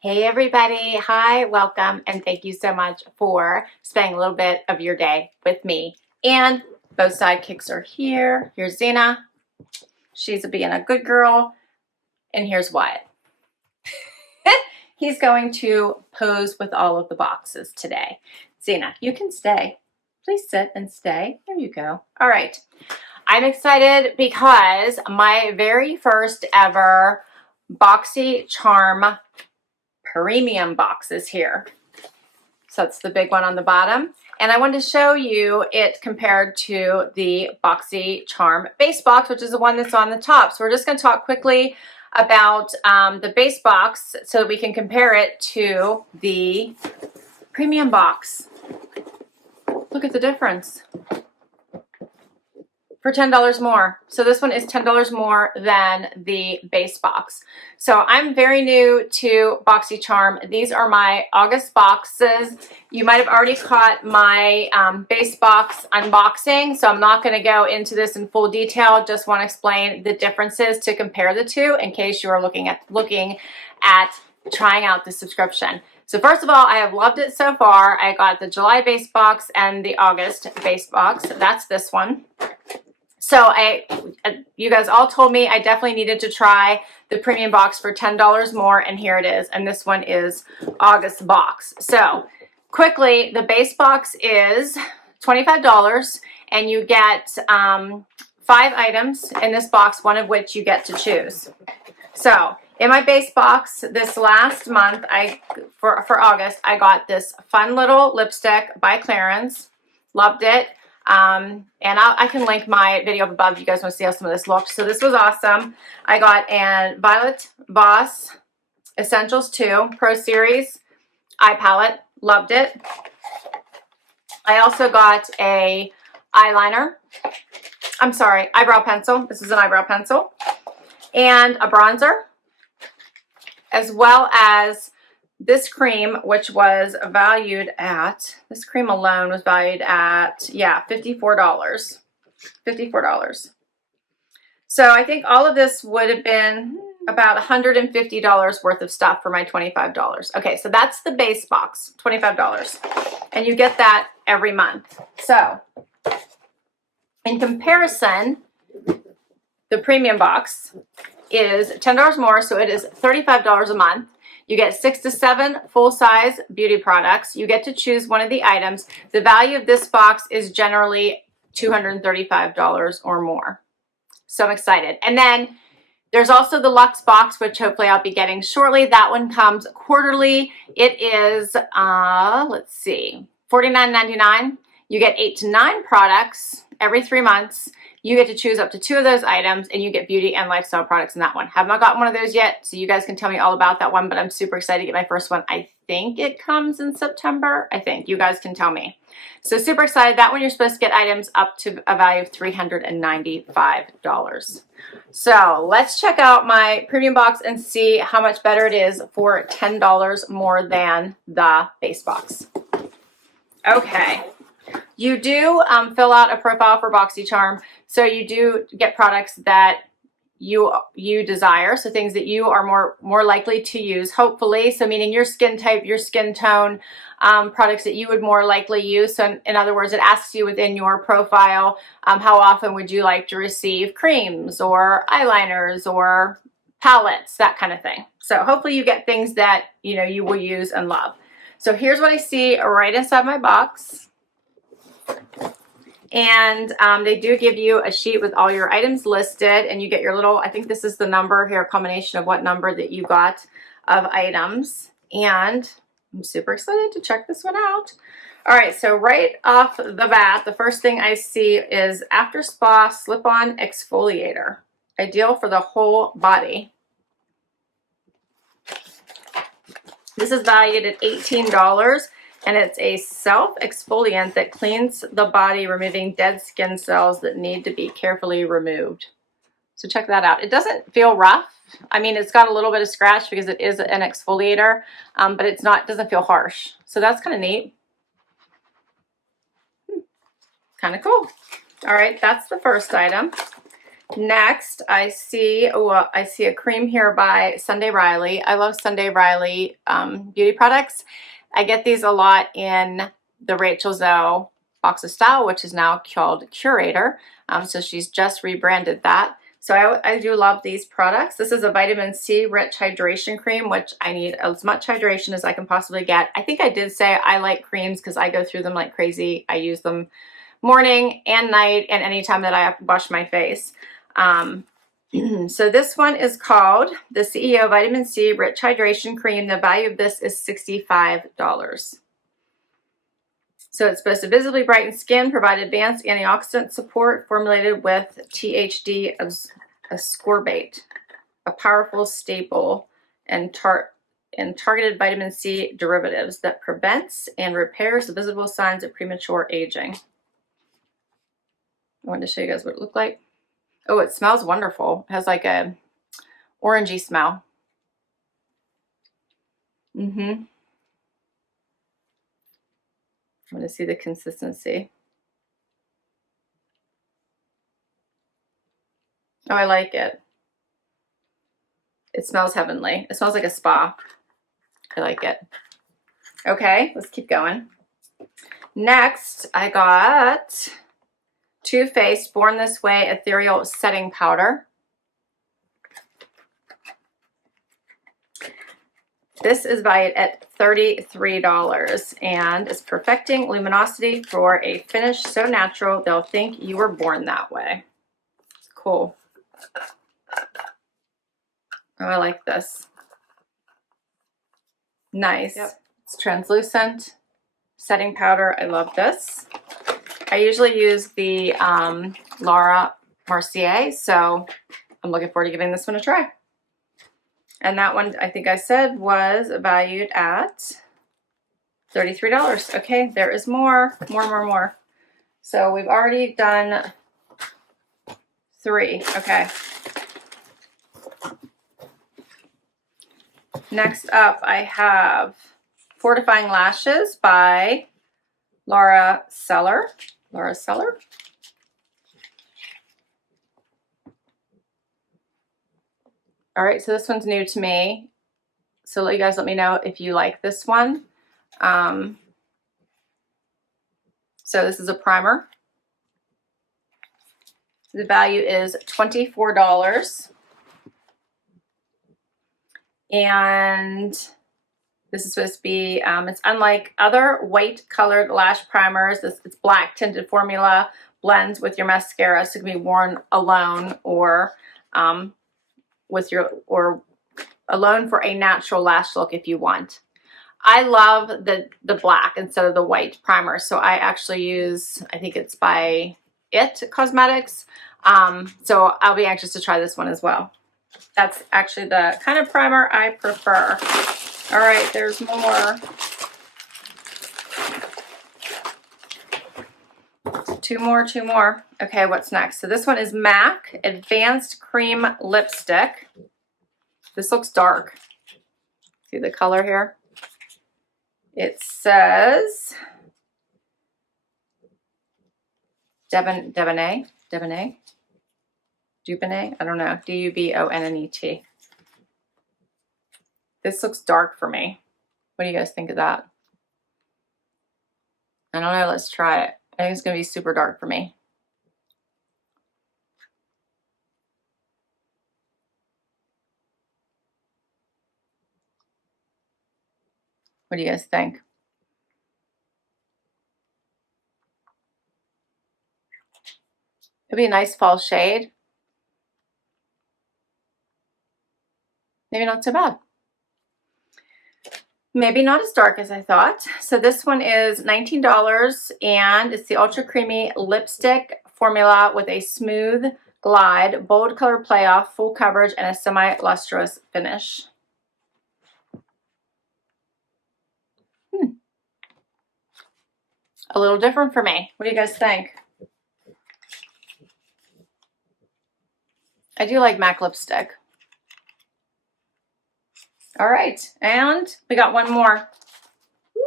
Hey everybody, hi, welcome, and thank you so much for spending a little bit of your day with me. And both sidekicks are here. Here's Zena. She's being a good girl. And here's Wyatt. He's going to pose with all of the boxes today. Zena, you can stay. Please sit and stay. There you go. All right. I'm excited because my very first ever Boxy Charm Premium Box is here. So that's the big one on the bottom. And I wanted to show you it compared to the Boxy Charm Base Box, which is the one that's on the top. So we're just going to talk quickly about the base box so that we can compare it to the Premium Box. Look at the difference. For $10 more. So this one is $10 more than the base box. So I'm very new to Boxy Charm. These are my August boxes. You might have already caught my base box unboxing, so I'm not going to go into this in full detail. Just want to explain the differences to compare the two in case you are looking at trying out the subscription. So first of all, I have loved it so far. I got the July base box and the August base box. That's this one. So you guys all told me I definitely needed to try the premium box for $10 more, and here it is. And this one is August box. So quickly, the base box is $25, and you get 5 items in this box, one of which you get to choose. So in my base box this last month, for August, I got this fun little lipstick by Clarins. Loved it. And I can link my video up above if you guys want to see how some of this looked. So this was awesome. I got an Violet Voss Essentials 2 Pro Series eye palette. Loved it. I also got a eyeliner. I'm sorry, eyebrow pencil. This is an eyebrow pencil. And a bronzer. As well as this cream, which was valued at, this cream alone was valued at, yeah, $54. $54. So I think all of this would have been about $150 worth of stuff for my $25. Okay, so that's the base box, $25. And you get that every month. So in comparison, the premium box is $10 more, so it is $35 a month. You get 6 to 7 full-size beauty products. You get to choose one of the items. The value of this box is generally $235 or more. So I'm excited. And then there's also the Luxe box, which hopefully I'll be getting shortly. That one comes quarterly. It is, let's see, $49.99. You get 8 to 9 products every 3 months. You get to choose up to 2 of those items, and you get beauty and lifestyle products in that one. Have not gotten one of those yet, so you guys can tell me all about that one, but I'm super excited to get my first one. I think it comes in September. I think. You guys can tell me. So super excited. That one you're supposed to get items up to a value of $395. So let's check out my premium box and see how much better it is for $10 more than the base box. Okay. You do fill out a profile for Boxy Charm, so you do get products that you desire, so things that you are more likely to use, hopefully. So meaning your skin type, your skin tone, products that you would more likely use. So in other words, it asks you within your profile, how often would you like to receive creams or eyeliners or palettes, that kind of thing. So hopefully you get things that you will use and love. So here's what I see right inside my box. And they do give you a sheet with all your items listed, and you get your little, I think this is the number here, a combination of what number that you got of items. And I'm super excited to check this one out. All right, so right off the bat, the first thing I see is After Spa Slip-On Exfoliator. Ideal for the whole body. This is valued at $18. And it's a self-exfoliant that cleans the body, removing dead skin cells that need to be carefully removed. So check that out. It doesn't feel rough. I mean, it's got a little bit of scratch because it is an exfoliator, but it doesn't feel harsh. So that's kind of neat. Kind of cool. All right, that's the first item. Next, I see a cream here by Sunday Riley. I love Sunday Riley beauty products. I get these a lot in the Rachel Zoe Box of Style, which is now called Curator. So she's just rebranded that. So I do love these products. This is a vitamin C rich hydration cream, which I need as much hydration as I can possibly get. I think I did say I like creams because I go through them like crazy. I use them morning and night and anytime that I wash my face. So this one is called the CEO Vitamin C Rich Hydration Cream. The value of this is $65. So it's supposed to visibly brighten skin, provide advanced antioxidant support, formulated with THD ascorbate, a powerful staple and targeted vitamin C derivatives that prevents and repairs the visible signs of premature aging. I wanted to show you guys what it looked like. Oh, it smells wonderful. It has like a orangey smell. I want to see the consistency. Oh, I like it. It smells heavenly. It smells like a spa. I like it. Okay, let's keep going. Next, I got Too Faced Born This Way Ethereal Setting Powder. This is valued at $33 and is perfecting luminosity for a finish so natural they'll think you were born that way. It's cool. Oh, I like this. Nice. Yep. It's translucent setting powder. I love this. I usually use the Laura Mercier, so I'm looking forward to giving this one a try. And that one, I think I said, was valued at $33. Okay, there is more. So we've already done 3. Okay. Next up, I have Fortifying Lashes by Laura Seller. All right, so this one's new to me. So you guys let me know if you like this one. So this is a primer. The value is $24. And this is supposed to be, it's unlike other white colored lash primers. It's black tinted formula, blends with your mascara, so it can be worn alone or alone for a natural lash look if you want. I love the black instead of the white primer, so I actually use, I think it's by It Cosmetics. So I'll be anxious to try this one as well. That's actually the kind of primer I prefer. All right, there's more. Two more. Okay, what's next? So this one is MAC Advanced Cream Lipstick. This looks dark. See the color here? It says Dubonnet. I don't know. Dubonnet. This looks dark for me. What do you guys think of that? I don't know. Let's try it. I think it's going to be super dark for me. What do you guys think? It'd be a nice fall shade. Maybe not so bad. Maybe not as dark as I thought. So this one is $19 and it's the Ultra Creamy Lipstick formula with a smooth glide, bold color playoff, full coverage, and a semi-lustrous finish. A little different for me. What do you guys think? I do like MAC lipstick. All right, and we got one more. Woo.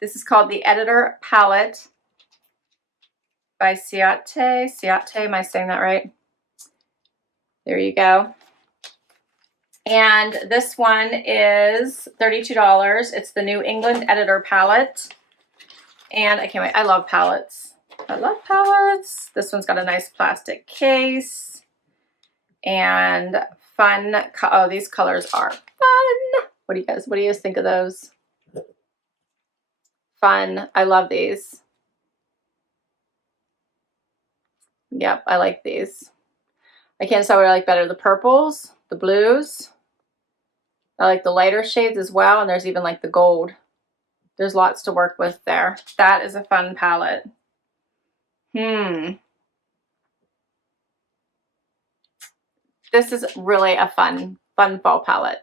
This is called the Editor Palette. by Ciate. Ciate, am I saying that right? There you go. And this one is $32. It's the New England Editor palette. And I can't wait. I love palettes. I love palettes. This one's got a nice plastic case. And fun. Oh, these colors are fun. What do you guys think of those? Fun. I love these. Yep, I like these. I can't decide what I like better. The purples, the blues. I like the lighter shades as well. And there's even like the gold. There's lots to work with there. That is a fun palette. This is really a fun fall palette.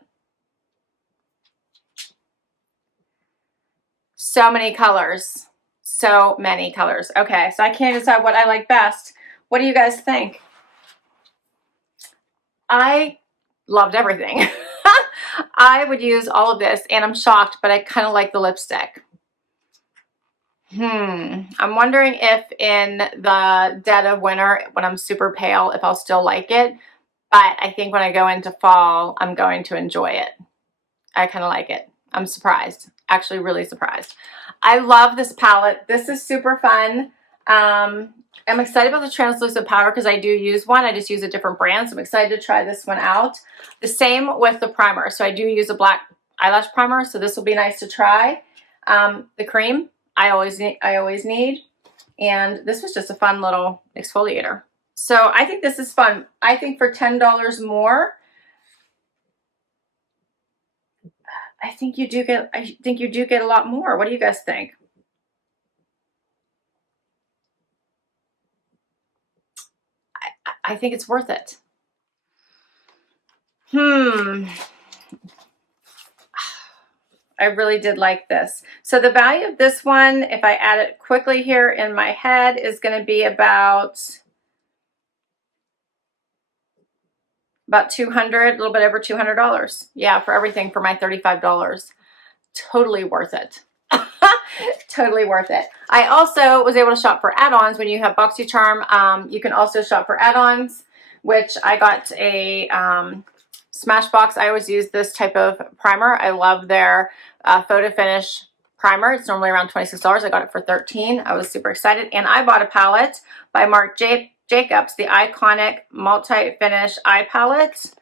So many colors. So many colors. Okay, so I can't decide what I like best. What do you guys think? I loved everything. I would use all of this, and I'm shocked, but I kind of like the lipstick. I'm wondering if in the dead of winter, when I'm super pale, if I'll still like it. But I think when I go into fall, I'm going to enjoy it. I kind of like it. I'm surprised. Actually, really surprised. I love this palette. This is super fun. I'm excited about the translucent powder because I do use one. I just use a different brand, so I'm excited to try this one out. The same with the primer. So I do use a black eyelash primer, so this will be nice to try. The cream I always need. And this was just a fun little exfoliator. So I think this is fun. I think for $10 more, I think you do get a lot more. What do you guys think? I think it's worth it. I really did like this. So the value of this one, if I add it quickly here in my head, is going to be about $200, a little bit over $200. Yeah, for everything for my $35. Totally worth it. Totally worth it. I also was able to shop for add-ons. When you have Boxy Charm, you can also shop for add-ons, which I got a Smashbox. I always use this type of primer. I love their photo finish primer. It's normally around $26. I got it for $13. I was super excited. And I bought a palette by Marc Jacobs, the Iconic Multi-Finish Eye Palette.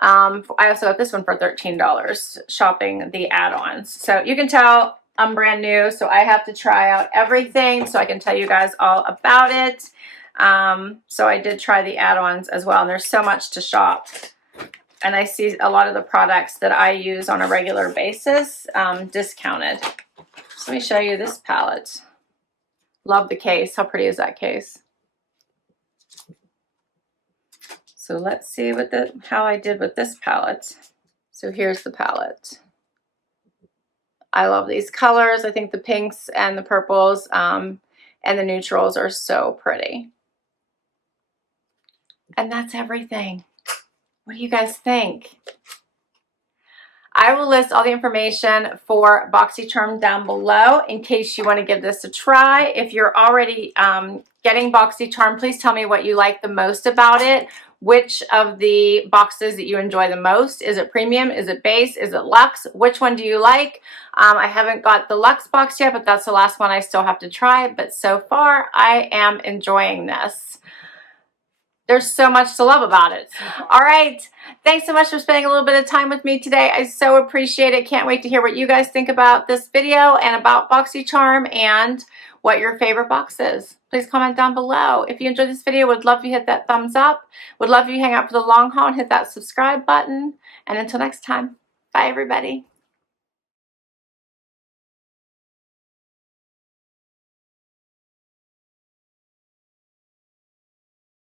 I also got this one for $13 shopping the add-ons. So you can tell I'm brand new, so I have to try out everything so I can tell you guys all about it. So I did try the add-ons as well, and there's so much to shop. And I see a lot of the products that I use on a regular basis discounted. So let me show you this palette. Love the case. How pretty is that case? So let's see how I did with this palette. So here's the palette. I love these colors. I think the pinks and the purples and the neutrals are so pretty. And that's everything. What do you guys think? I will list all the information for Boxy Charm down below in case you want to give this a try. If you're already getting Boxy Charm, please tell me what you like the most about it. Which of the boxes that you enjoy the most? Is it premium? Is it base? Is it luxe? Which one do you like? I haven't got the luxe box yet, but that's the last one I still have to try. But so far, I am enjoying this. There's so much to love about it. All right. Thanks so much for spending a little bit of time with me today. I so appreciate it. Can't wait to hear what you guys think about this video and about Boxy Charm and what your favorite box is. Please comment down below. If you enjoyed this video, would love if you hit that thumbs up. Would love if you hang out for the long haul and hit that subscribe button. And until next time, bye everybody.